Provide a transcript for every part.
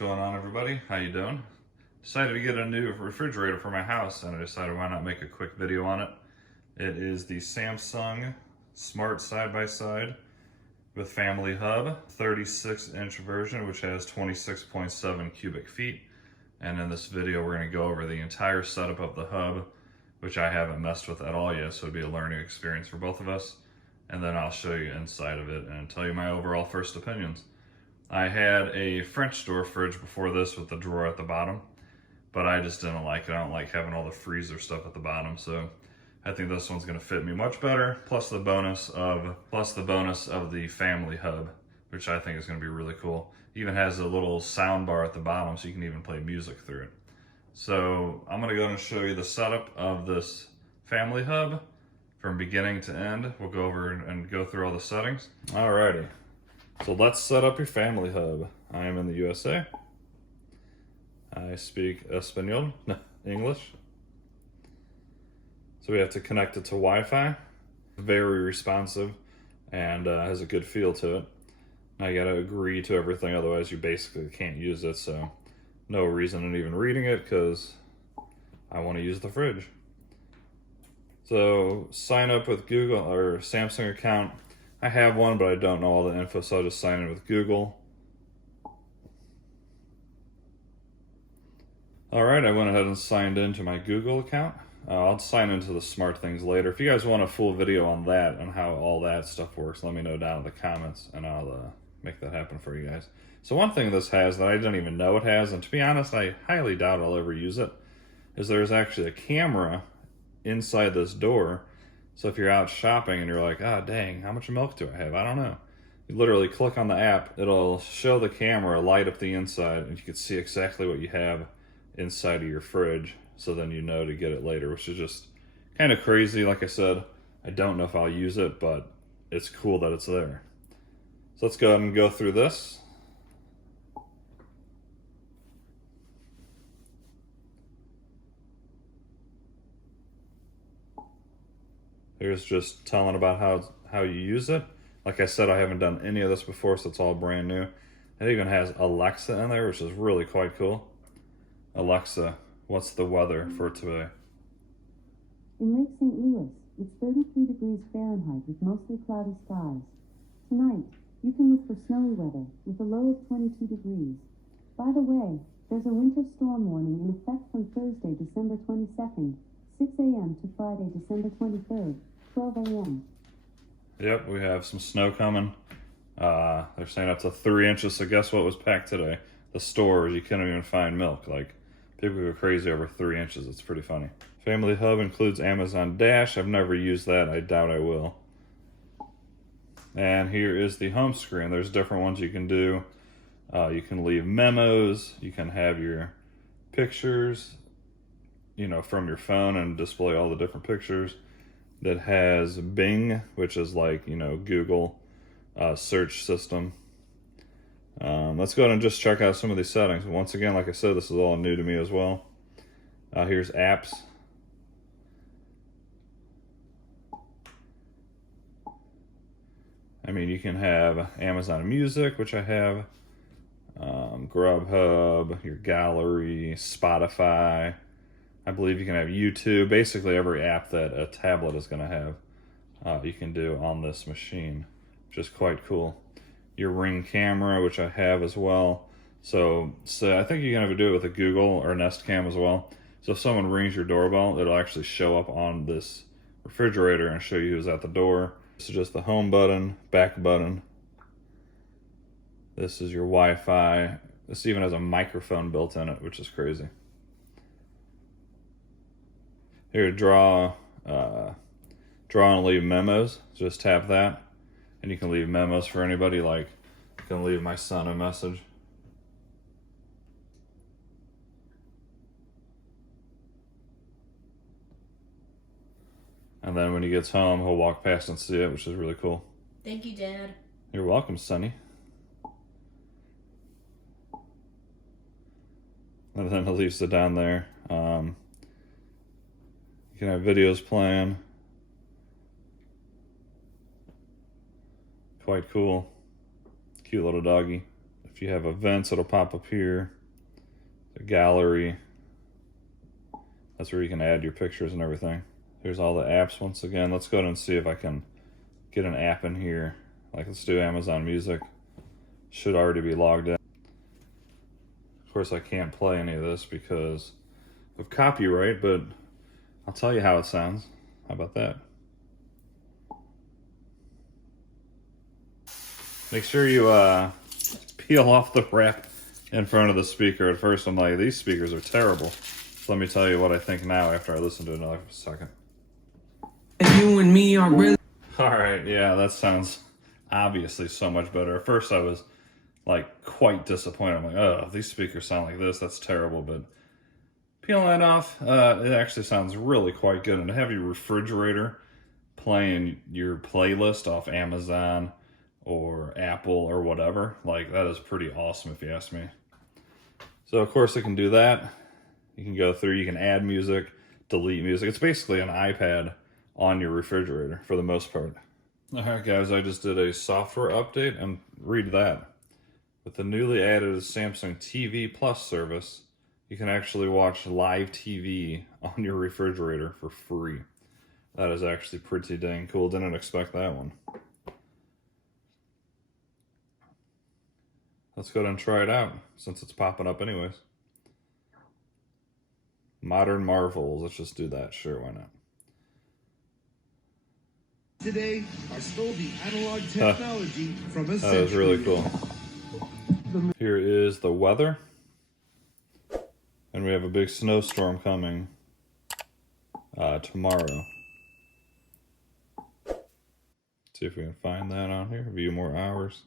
going on, everybody? How you doing? Decided to get a new refrigerator for my house, and I decided why not make a quick video on it. It is the Samsung Smart Side-by-Side with Family Hub, 36-inch version, which has 26.7 cubic feet. And in this video, we're going to go over the entire setup of the hub, which I haven't messed with at all yet, so it'll be a learning experience for both of us. And then I'll show you inside of it and tell you my overall first opinions. I had a French door fridge before this with the drawer at the bottom, but I just didn't like it. I don't like having all the freezer stuff at the bottom, so I think this one's gonna fit me much better. Plus the bonus of the Family Hub, which I think is gonna be really cool. Even has a little sound bar at the bottom, so you can even play music through it. So I'm gonna go and show you the setup of this Family Hub from beginning to end. We'll go over and go through all the settings. Alrighty. So let's set up your Family Hub. I am in the USA. I speak Espanol, no, English. So we have to connect it to Wi-Fi. Very responsive and has a good feel to it. Now you gotta agree to everything, otherwise you basically can't use it, so no reason in even reading it because I wanna use the fridge. So sign up with Google or Samsung account. I have one, but I don't know all the info, so I'll just sign in with Google. All right, I went ahead and signed into my Google account. I'll sign into the smart things later. If you guys want a full video on that and how all that stuff works, let me know down in the comments, and I'll make that happen for you guys. So one thing this has that I didn't even know it has, and to be honest, I highly doubt I'll ever use it, is there's actually a camera inside this door. So if you're out shopping and you're like, oh dang, how much milk do I have? I don't know. You literally click on the app, it'll show the camera, light up the inside, and you can see exactly what you have inside of your fridge. So then you know to get it later, which is just kind of crazy. Like I said, I don't know if I'll use it, but it's cool that it's there. So let's go ahead and go through this. Here's just telling about how you use it. Like I said, I haven't done any of this before, so it's all brand new. It even has Alexa in there, which is really quite cool. Alexa, what's the weather for today? In Lake St. Louis, it's 33 degrees Fahrenheit with mostly cloudy skies. Tonight, you can look for snowy weather with a low of 22 degrees. By the way, there's a winter storm warning in effect from Thursday, December 22nd, 6 a.m. to Friday, December 23rd, 12 a.m. Yep, we have some snow coming. They're saying up to 3 inches, so guess what was packed today? The stores, you can't even find milk. Like, people go crazy over 3 inches. It's pretty funny. Family Hub includes Amazon Dash. I've never used that. I doubt I will. And here is the home screen. There's different ones you can do. You can leave memos. You can have your pictures, you know, from your phone and display all the different pictures. That has Bing, which is like, you know, Google search system. Let's go ahead and just check out some of these settings. Once again, like I said, this is all new to me as well. Here's apps. I mean, you can have Amazon Music, which I have, Grubhub, your gallery, Spotify. I believe you can have YouTube. Basically every app that a tablet is going to have, you can do on this machine, which is quite cool. Your Ring camera, which I have as well. So I think you can have do it with a Google or Nest Cam as well. So if someone rings your doorbell, it'll actually show up on this refrigerator and show you who's at the door. This is just the home button, back button. This is your Wi-Fi. This even has a microphone built in it, which is crazy. Here, draw and leave memos. Just tap that, and you can leave memos for anybody. Like, you can leave my son a message. And then when he gets home, he'll walk past and see it, which is really cool. Thank you, Dad. You're welcome, Sonny. And then it leaves it down there. You can have videos playing. Quite cool. Cute little doggy. If If you have events, it'll pop up here. The gallery. That's where you can add your pictures and everything. Here's all the apps once again. Let's go ahead and see if I can get an app in here. Like, let's do Amazon Music. Should already be logged in. Of course, I can't play any of this because of copyright, but I'll tell you how it sounds. How about that? Make sure you peel off the wrap in front of the speaker. At first, I'm like, these speakers are terrible. Let me tell you what I think now after I listen to it another second. You and me are really... Alright, yeah, that sounds obviously so much better. At first I was like quite disappointed. I'm like, oh, if these speakers sound like this, that's terrible. But peeling that off, it actually sounds really quite good. And to have your refrigerator playing your playlist off Amazon or Apple or whatever, like, that is pretty awesome if you ask me. So of course it can do that. You can go through, you can add music, delete music. It's basically an iPad on your refrigerator for the most part. All right, guys, I just did a software update, and read that. With the newly added Samsung TV Plus service, you can actually watch live TV on your refrigerator for free. That is actually pretty dang cool. Didn't expect that one. Let's go ahead and try it out, since it's popping up anyways. Modern Marvels, let's just do that. Sure, why not? Today are still the analog technology from a That was really cool. Here is the weather. And we have a big snowstorm coming tomorrow. See if we can find that on here. View more hours.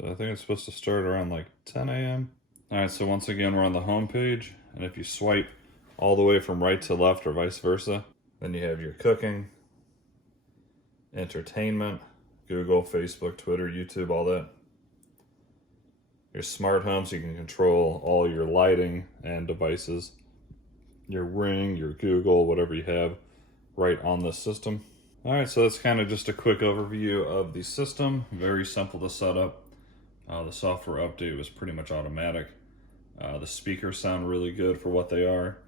So I think it's supposed to start around like 10 a.m. Alright, so once again we're on the home page, and if you swipe all the way from right to left or vice versa, then you have your cooking, entertainment, Google, Facebook, Twitter, YouTube, all that. Your smart home, so you can control all your lighting and devices. Your Ring, your Google, whatever you have right on this system. Alright, so that's kind of just a quick overview of the system. Very simple to set up. The software update was pretty much automatic. The speakers sound really good for what they are.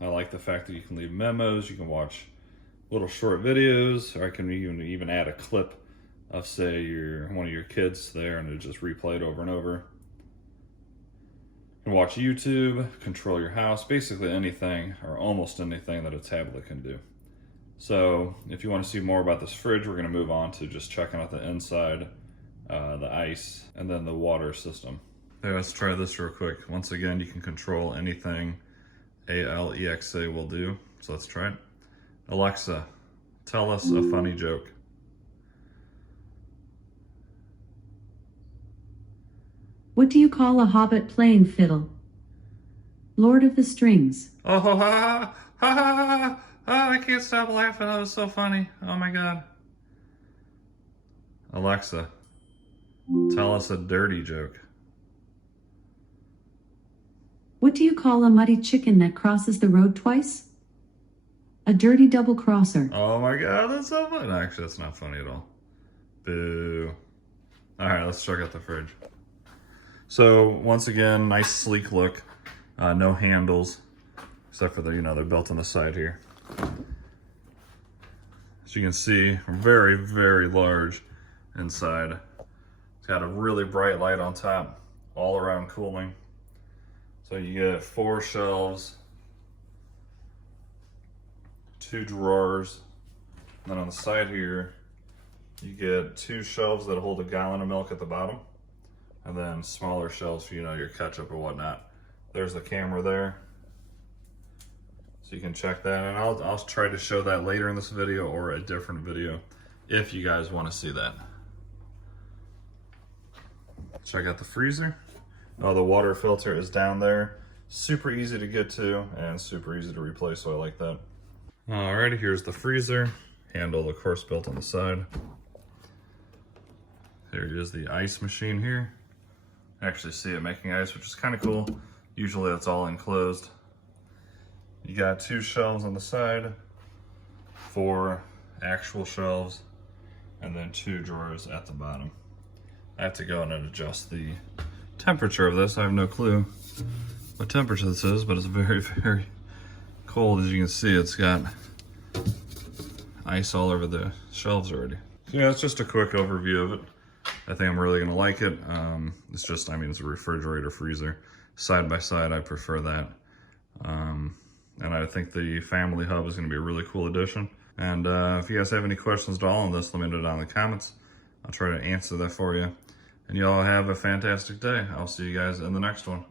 I like the fact that you can leave memos, you can watch little short videos, or I can even add a clip of, say, one of your kids there, and it just replayed over and over. You can watch YouTube, control your house, basically anything or almost anything that a tablet can do. So if you want to see more about this fridge, we're going to move on to just checking out the inside, the ice, and then the water system. Okay, let's try this real quick. Once again, you can control anything Alexa will do. So let's try it. Alexa, tell us a funny joke. What do you call a hobbit playing fiddle? Lord of the Strings. Oh, ha, ha, ha, ha, ha, I can't stop laughing. That was so funny. Oh my God. Alexa, tell us a dirty joke. What do you call a muddy chicken that crosses the road twice? A dirty double crosser. Oh my God, that's so funny. Actually, that's not funny at all. Boo. All right, let's check out the fridge. So once again, nice sleek look. No handles, except for they're built on the side here. As you can see, very, very large inside. It's got a really bright light on top, all around cooling. So you get 4 shelves, 2 drawers, and then on the side here, you get 2 shelves that hold a gallon of milk at the bottom, and then smaller shelves for your ketchup or whatnot. There's the camera there, so you can check that, and I'll try to show that later in this video or a different video if you guys want to see that. Check out the freezer. Oh, the water filter is down there. Super easy to get to and super easy to replace, so I like that. Alrighty, here's the freezer. Handle, of course, built on the side. There is the ice machine here. Actually see it making ice, which is kind of cool. Usually that's all enclosed. You got 2 shelves on the side, 4 actual shelves, and then 2 drawers at the bottom. I have to go in and adjust the temperature of this. I have no clue what temperature this is, but it's very, very cold. As you can see, it's got ice all over the shelves already. So yeah, it's just a quick overview of it. I think I'm really gonna like it. It's just, I mean, it's a refrigerator freezer. Side by side, I prefer that. And I think the family hub is gonna be a really cool addition. And if you guys have any questions at all on this, let me know down in the comments. I'll try to answer that for you. And y'all have a fantastic day. I'll see you guys in the next one.